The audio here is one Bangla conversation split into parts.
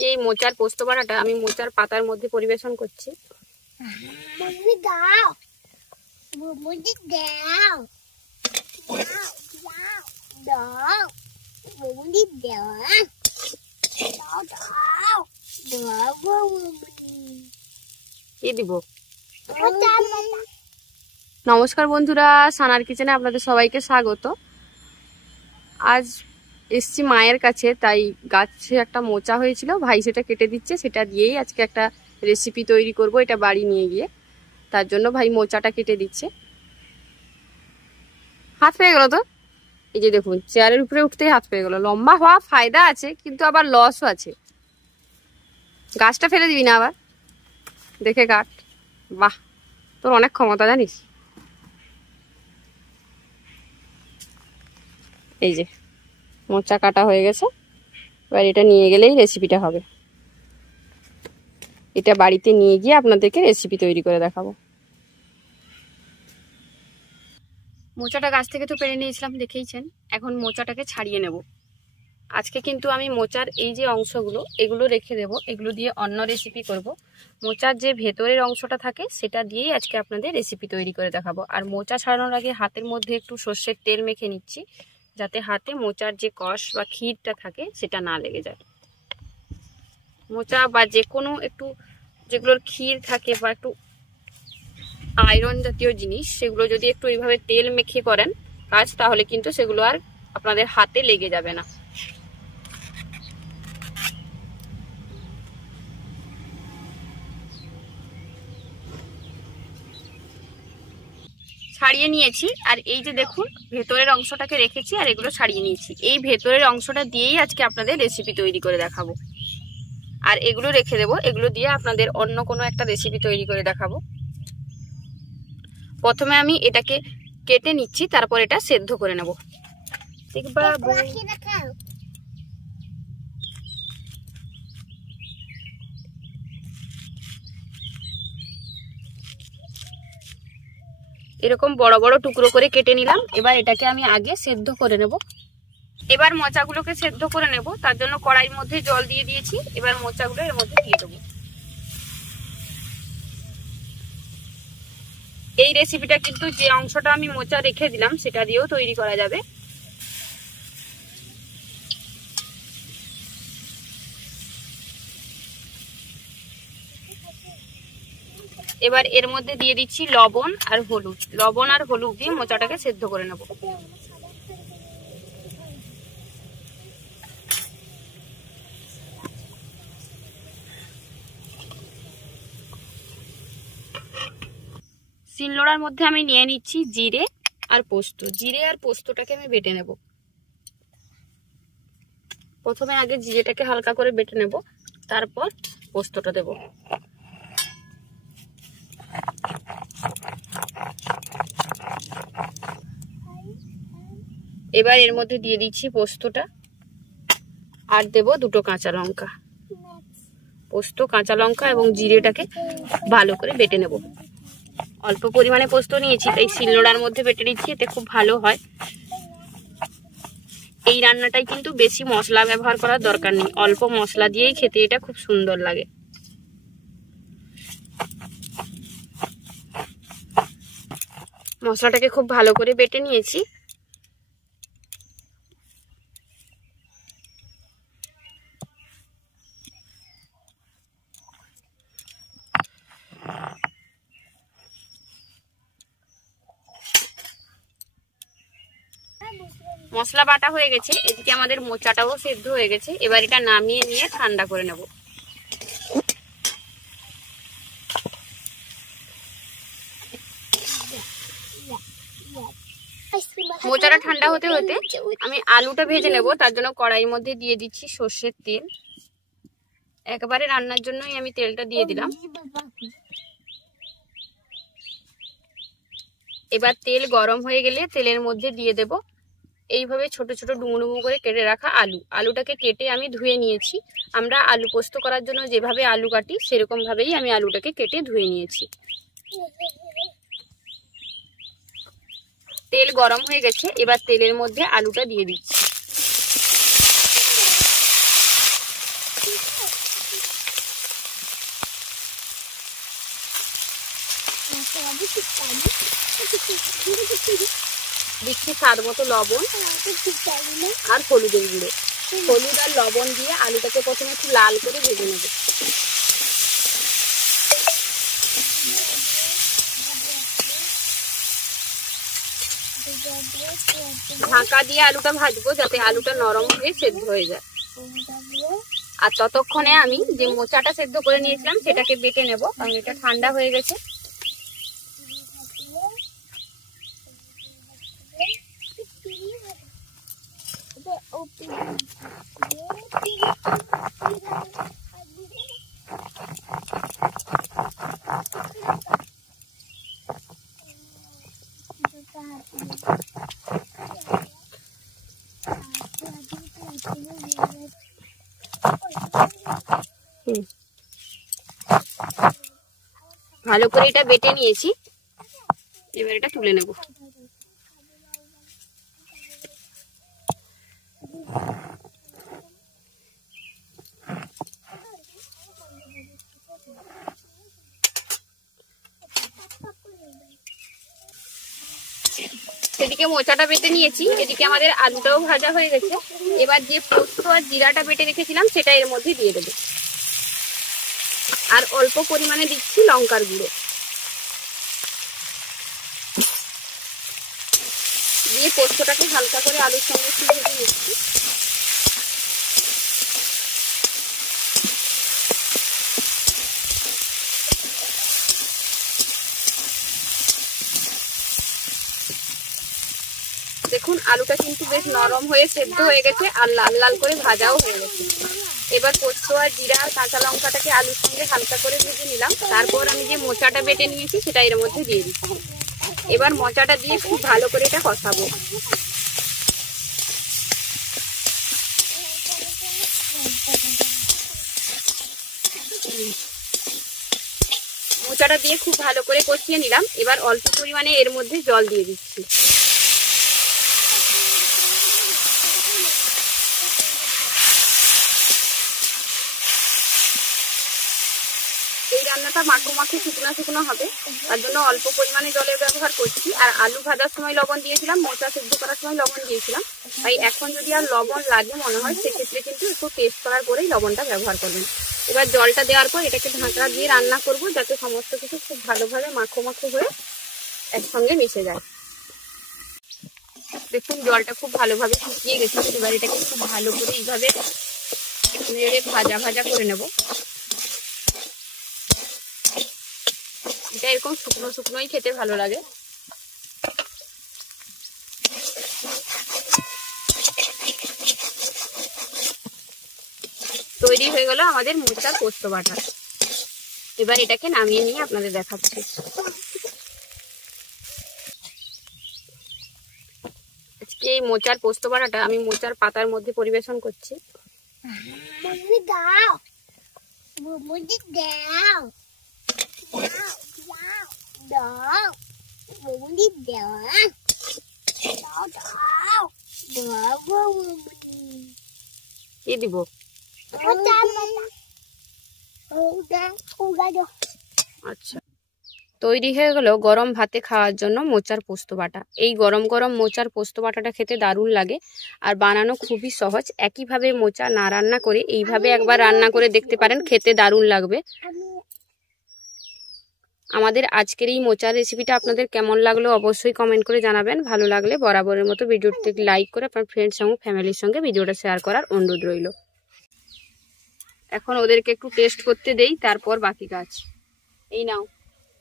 আজকে এই মোচার পোস্ত বাটাটা আমি মোচার পাতার মধ্যে পরিবেশন করছি। কি দিব? নমস্কার বন্ধুরা, সানার কিচেনে আপনাদের সবাইকে স্বাগত। আজ এসছি মায়ের কাছে, তাই গাছে একটা মোচা হয়েছিল, ভাই সেটা কেটে দিচ্ছে, সেটা দিয়েই আজকে একটা রেসিপি তৈরি করব এটা বাড়ি নিয়ে গিয়ে। তার জন্য ভাই মোচাটা কেটে দিচ্ছে। হাত পেয়ে গেল তো, এই যে দেখুন চেয়ারের উপরে উঠতেই হাত পেয়ে গেল। লম্বা হওয়া ফায়দা আছে, কিন্তু আবার লসও আছে। গাছটা ফেলে দিবি না আবার, দেখে কাট। বাহ, তোর অনেক ক্ষমতা জানিস। এই যে মোচা কাটা হয়ে গেছে, এবার এটা নিয়ে গেলেই রেসিপিটা হবে। এটা বাড়িতে নিয়ে গিয়ে আপনাদেরকে রেসিপি তৈরি করে দেখাবো। মোচাটা গাছ থেকে তো পেরে নিয়েছিলাম, দেখেইছেন। এখন মোচাটাকে ছাড়িয়ে নেব। আজকে কিন্তু আমি মোচার এই যে অংশগুলো, এগুলো রেখে দেব, এগুলো দিয়ে অন্য রেসিপি করব। মোচার যে ভেতরের অংশটা থাকে সেটা দিয়েই আজকে আপনাদের রেসিপি তৈরি করে দেখাবো। আর মোচা ছাড়ানোর আগে হাতের মধ্যে একটু সর্ষের তেল মেখে নিচ্ছি, যাতে হাতে মোচার যে কষ বা ক্ষীরটা থাকে সেটা না লেগে যায়। মোচা বা যে কোনো একটু যেগুলোর ক্ষীর থাকে বা একটু আয়রন জাতীয় জিনিস, সেগুলো যদি একটু এইভাবে তেল মেখে করেন কাজ, তাহলে কিন্তু সেগুলো আর আপনাদের হাতে লেগে যাবে না। ছাড়িয়ে নিয়েছি, আর এই যে দেখুন ভেতরের অংশটাকে রেখেছি আর এগুলো ছাড়িয়ে নিয়েছি। এই ভেতরের অংশটা দিয়েই আজকে আপনাদের রেসিপি তৈরি করে দেখাবো। আর এগুলো রেখে দেবো, এগুলো দিয়ে আপনাদের অন্য কোনো একটা রেসিপি তৈরি করে দেখাবো। প্রথমে আমি এটাকে কেটে নিচ্ছি, তারপর এটা সেদ্ধ করে নেব। এরকম বড় বড় টুকরো করে কেটে নিলাম। এবার এটাকে আমি আগে সেদ্ধ করে নেব। এবার মোচাগুলোকে সেদ্ধ করে নেব, তার জন্য কড়াইয়ের মধ্যে জল দিয়ে দিয়েছি। এবার মোচাগুলো এর মধ্যে দিয়ে দেবো। এই রেসিপিটা কিন্তু যে অংশটা আমি মোচা রেখে দিলাম সেটা দিয়েও তৈরি করা যাবে। এবার এর মধ্যে দিয়ে দিচ্ছি লবণ আর হলুদ। লবণ আর হলুদ দিয়ে মোচাটাকে সেদ্ধ করে নেব। শিলনোড়ার মধ্যে আমি নিয়ে নিচ্ছি জিরে আর পোস্ত। জিরে আর পোস্তটাকে আমি বেটে নেব। প্রথমে আগে জিরেটাকে হালকা করে বেটে নেব, তারপর পোস্তটা দেব। এবার এর মধ্যে দিয়ে দিচ্ছি পোস্তটা, আর দেব দুটো কাঁচা লঙ্কা। পোস্ত, কাঁচা লঙ্কা এবং জিরেটাকে ভালো করে বেটে নেব। অল্প পরিমাণে পোস্ত নিয়েছি, তাই শিলনোড়ার মধ্যে বেটে নিচ্ছি, এতে খুব ভালো হয়। এই রান্নাটাই কিন্তু বেশি মশলা ব্যবহার করার দরকার নেই, অল্প মশলা দিয়েই খেতে এটা খুব সুন্দর লাগে। মশলাটাকে খুব ভালো করে বেটে নিয়েছি। মশলা বাটা হয়ে গেছে, এদিকে আমাদের মোচাটাও সেদ্ধ হয়ে গেছে। এবার এটা নামিয়ে নিয়ে ঠান্ডা করে নেব। মোচাটা ঠান্ডা হতে হতে আমি আলুটা ভেজে নেব। তার জন্য কড়াইয়ের মধ্যে দিয়ে দিচ্ছি সর্ষের তেল। একবারে রান্নার জন্যই আমি তেলটা দিয়ে দিলাম। এবার তেল গরম হয়ে গেলে তেলের মধ্যে দিয়ে দেব এইভাবে ছোট ছোট ডুমো ডুমো করে কেটে রাখা আলু। আলুটাকে কেটে আমি ধুয়ে নিয়েছি। আমরা আলু পোস্ত করার জন্য যেভাবে আলু কাটি সেরকম ভাবেই আমি আলুটাকে কেটে ধুয়ে নিয়েছি। তেল গরম হয়ে গেছে, এবার তেলের মধ্যে আলুটা দিয়ে দিচ্ছি। দিচ্ছি স্বাদ মতো লবণ আর হলুদের গুঁড়ো। হলুদ আর লবণ দিয়ে আলুটাকে প্রথমে একটু লাল করে ভেজে নেব। ঢাকা দিয়ে আলুটা ভাজবো যাতে আলুটা নরম হয়ে সেদ্ধ হয়ে যায়। আর ততক্ষণে আমি যে মোচাটা সেদ্ধ করে নিয়েছিলাম সেটাকে বেটে নেব, কারণ এটা ঠান্ডা হয়ে গেছে। ভালো করে এটা বেটে নিয়েছি, এবার এটা তুলে নেব। সেদিকে মোচাটা বেটে নিয়েছি, এদিকে আমাদের আলুটাও ভাজা হয়ে গেছে। এবার যে পোস্ত আর জিরাটা বেটে রেখেছিলাম সেটা এর মধ্যে দিয়ে দেবো। আর অল্প পরিমাণে দিচ্ছি লঙ্কার গুঁড়ো, দিয়ে পোস্তটাকে হালকা করে আলুর সঙ্গে একটু ভেজে নিচ্ছি। দেখুন আলুটা কিন্তু বেশ নরম হয়ে সেদ্ধ হয়ে গেছে আর লাল লাল করে ভাজাও হয়ে গেছে। এবার পোস্ত আর জিরা আর কাঁচা লঙ্কাটাকে আলুর সঙ্গে হালকা করে ভেজে নিলাম। তারপর আমি যে মোচাটা বেটে নিয়েছি সেটা এর মধ্যে দিয়ে দিচ্ছি। এবার মোচাটা দিয়ে খুব ভালো করে এটা কষাবো। মোচাটা দিয়ে খুব ভালো করে কষিয়ে নিলাম। এবার অল্প পরিমাণে এর মধ্যে জল দিয়ে দিচ্ছি। এই রান্নাটা মাখো মাখো শুকনো শুকনো হবে, তার জন্য অল্প পরিমাণে জলের ব্যবহার করছি। আর আলু ভাজার সময় লবণ দিয়েছিলাম, মোচা সেদ্ধ করার সময় লবণ দিয়েছিলাম, তাই এখন যদি আর লবণ লাগে মনে হয় সেক্ষেত্রে কিন্তু একটু টেস্ট করার পরেই লবণটা ব্যবহার করবেন। এবার জলটা দেওয়ার পর এটাকে ঢাকা দিয়ে রান্না করব, যাতে সমস্ত কিছু খুব ভালোভাবে মাখো মাখো হয়ে একসঙ্গে মিশে যায়। দেখুন জলটা খুব ভালোভাবে শুকিয়ে গেছে। এবার এটাকে খুব ভালো করে এইভাবে নেড়ে ভাজা ভাজা করে নেব। এটা এরকম শুকনো শুকনোই খেতে ভালো লাগে। তৈরি হয়ে গেল আমাদের মোচার পোস্ত বাটা। এবার এটাকে নামিয়ে নিয়ে আপনাদের দেখাচ্ছি। আজকে এই মোচার পোস্ত বাটাটা আমি মোচার পাতার মধ্যে পরিবেশন করছি। কি দিব? আচ্ছা, তৈরি হয়ে গেল গরম ভাতে খাওয়ার জন্য মোচার পোস্ত বাটা। এই গরম গরম মোচার পোস্ত বাটাটা খেতে দারুণ লাগে আর বানানো খুবই সহজ। একইভাবে মোচা না রান্না করে এইভাবে একবার রান্না করে দেখতে পারেন, খেতে দারুণ লাগবে। আমাদের আজকের এই মোচার রেসিপিটা আপনাদের কেমন লাগলো অবশ্যই কমেন্ট করে জানাবেন। ভালো লাগলে বরাবরের মতো ভিডিওটি লাইক করে আপনার ফ্রেন্ডস এবং ফ্যামিলির সঙ্গে ভিডিওটা শেয়ার করার অনুরোধ রইল। এখন ওদেরকে একটু টেস্ট করতে দেই, তারপর বাকি কাজ। এই নাও,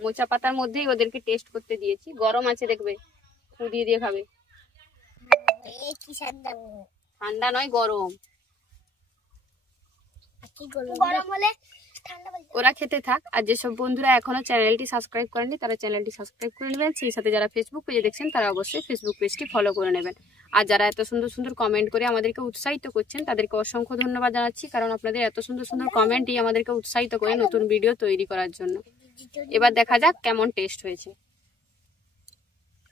মোচা পাতার মধ্যেই ওদেরকে টেস্ট করতে দিয়েছি। গরম আছে দেখবে, ফু দিয়ে দিয়ে খাবে। ঠান্ডা নয়, গরম। ওরা খেতে থাক। আর যেসব বন্ধুরা এখনো চ্যানেলটি সাবস্ক্রাইব করেননি তারা চ্যানেলটি সাবস্ক্রাইব করে নেবেন। সেই সাথে যারা ফেসবুক পেজে দেখছেন তারা অবশ্যই ফেসবুক পেজটি ফলো করে নেবেন। আর যারা এত সুন্দর সুন্দর কমেন্ট করে আমাদেরকে উৎসাহিত করছেন তাদেরকে অসংখ্য ধন্যবাদ জানাচ্ছি, কারণ আপনাদের এত সুন্দর সুন্দর কমেন্টই আমাদেরকে উৎসাহিত করে নতুন ভিডিও তৈরি করার জন্য। এবার দেখা যাক কেমন টেস্ট হয়েছে।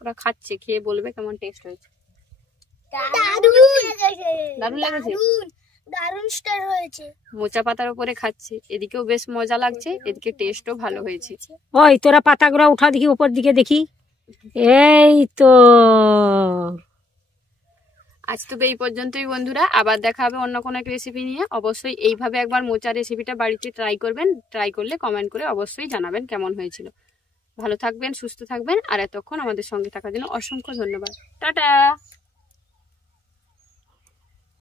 ওরা খাচ্ছে, খেয়ে বলবে কেমন টেস্ট হয়েছে। দারুণ লেগেছে। দারুণ স্টার হয়েছে। মোচা পাতার উপরে খাচ্ছে, এদিকেও বেশ মজা লাগছে, এদিকে টেস্টও ভালো হয়েছে। ওই তোরা পাতাগুলো উঠা দেখি, উপর দিকে দেখি। এই তো আজ তবে এই পর্যন্তই বন্ধুরা, আবার দেখা হবে অন্য কোনো এক রেসিপি নিয়ে। অবশ্যই এইভাবে একবার মোচা রেসিপিটা বাড়িতে ট্রাই করবেন, ট্রাই করলে কমেন্ট করে অবশ্যই জানাবেন কেমন হয়েছিল। ভালো থাকবেন, সুস্থ থাকবেন, আর এতক্ষণ আমাদের সঙ্গে থাকার জন্য অসংখ্য ধন্যবাদ। টাটা।